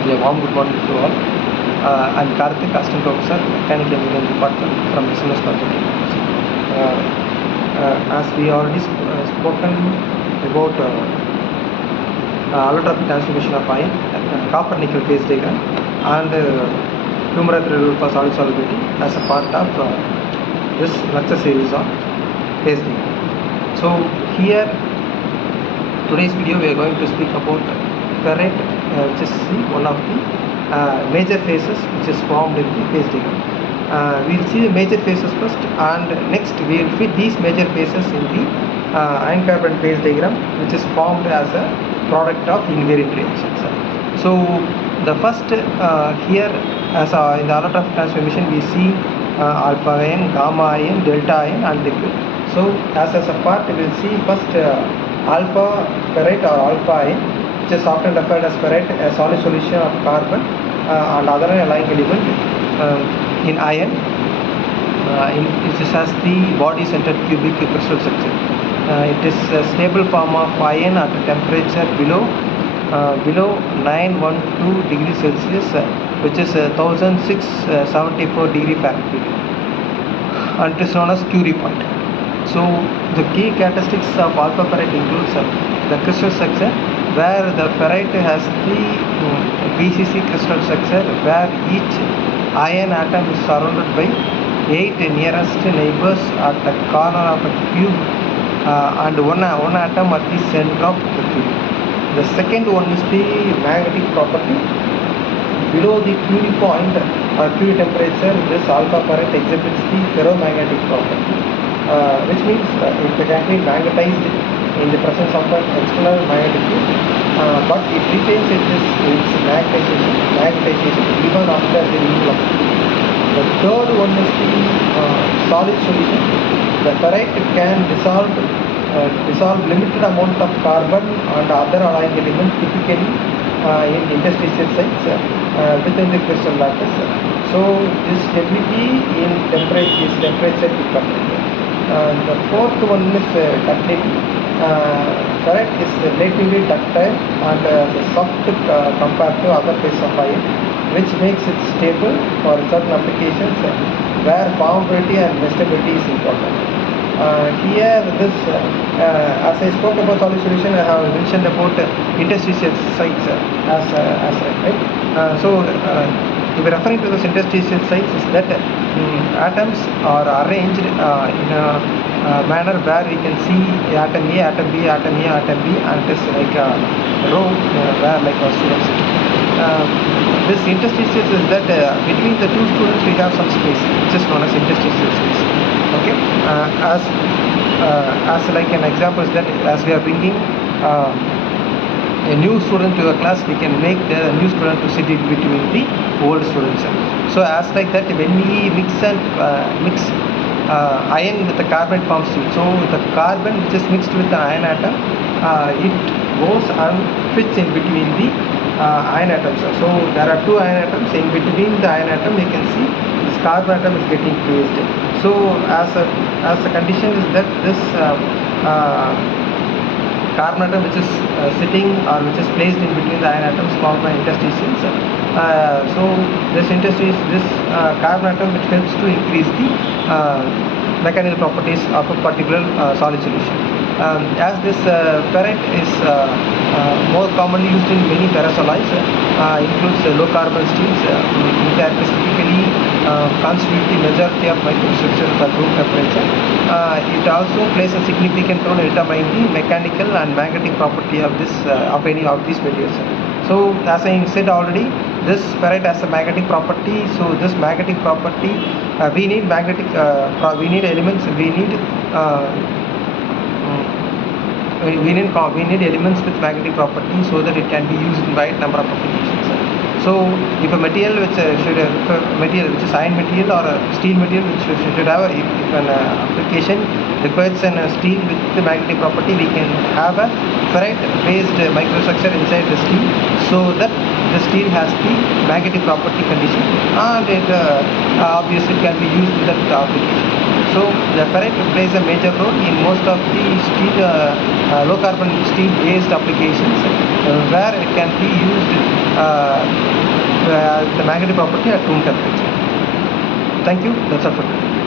A warm good morning to all. I'm Karthik, Assistant Professor, Mechanical Engineering Department from SMS Project. As we already spoken about allotropic transformation of iron, copper nickel phase diagram, and numerator rule for solid solubility as a part of this lecture series on phase diagram. So here, today's video we are going to speak about ferrite, which is one of the major phases which is formed in the phase diagram. We will see the major phases first, and next we will fit these major phases in the iron carbon phase diagram, which is formed as a product of invariant reactions. So the first here, as in the allotropic transformation, we see alpha ion, gamma ion, delta ion, and liquid. So as a part, we will see first alpha ferrite or alpha ion, which is often referred as ferrite, a solid solution of carbon and other allying element in iron. It has the body-centered cubic crystal structure. It is a stable form of iron at a temperature below 912 degrees Celsius, which is 1674 degree Fahrenheit, and it is known as Curie point. So the key characteristics of alpha ferrite includes the crystal structure, where the ferrite has the BCC crystal structure, where each iron atom is surrounded by 8 nearest neighbors at the corner of a cube, and one atom at the center of the cube. The second one is the magnetic property. Below the Curie point or Curie temperature, this alpha ferrite exhibits the ferromagnetic property, which means it can be magnetized in the presence of an external magnetic field, but it retains its magnetization even after the removal of the field. The third one is the solid solution. The ferrite can dissolve limited amount of carbon and other allying elements, typically in interstitial sites within the crystal lattice. So this stability in temperature is temperature dependent. The fourth one is ductility. Ferrite is relatively ductile and soft compared to other phases of iron, which makes it stable for certain applications where formability and stability is important. Here, this as I spoke about solid solution, I have mentioned about interstitial sites as right. So if we are referring to those interstitial sites, is that atoms are arranged in a manner where we can see atom A, atom B, atom A, atom B, and it is like a row where like our students sit. This interstitial is that between the two students we have some space, which is known as interstitial space. Okay, as like an example is that as we are bringing a new student to a class, we can make the new student to sit in between the old students. So as like that, when we mix iron with the carbon forms steel. So the carbon which is mixed with the iron atom, it goes and fits in between the iron atoms. So there are two iron atoms. In between the iron atom, you can see this carbon atom is getting phased. So as a condition is that this carbon atom which is sitting or which is placed in between the iron atoms formed by interstitials. So this carbon atom which helps to increase the mechanical properties of a particular solid solution. As this ferrite is more commonly used in many ferroalloys, includes low carbon steels, characteristically constitute the majority of microstructures at room temperature. It also plays a significant role in determining the mechanical and magnetic property of any of these materials. So as I said already, this ferrite has a magnetic property. So this magnetic property, we need elements. We need elements with magnetic property so that it can be used in wide number of applications. So if a material which is iron material or a steel material which should have if an application requires a steel with the magnetic property, we can have a ferrite based microstructure inside the steel, so that the steel has the magnetic property condition, and it obviously can be used in that application. So the ferrite plays a major role in most of the steel low carbon steel based applications where it can be used the magnetic property at room temperature. Thank you. That's all for today.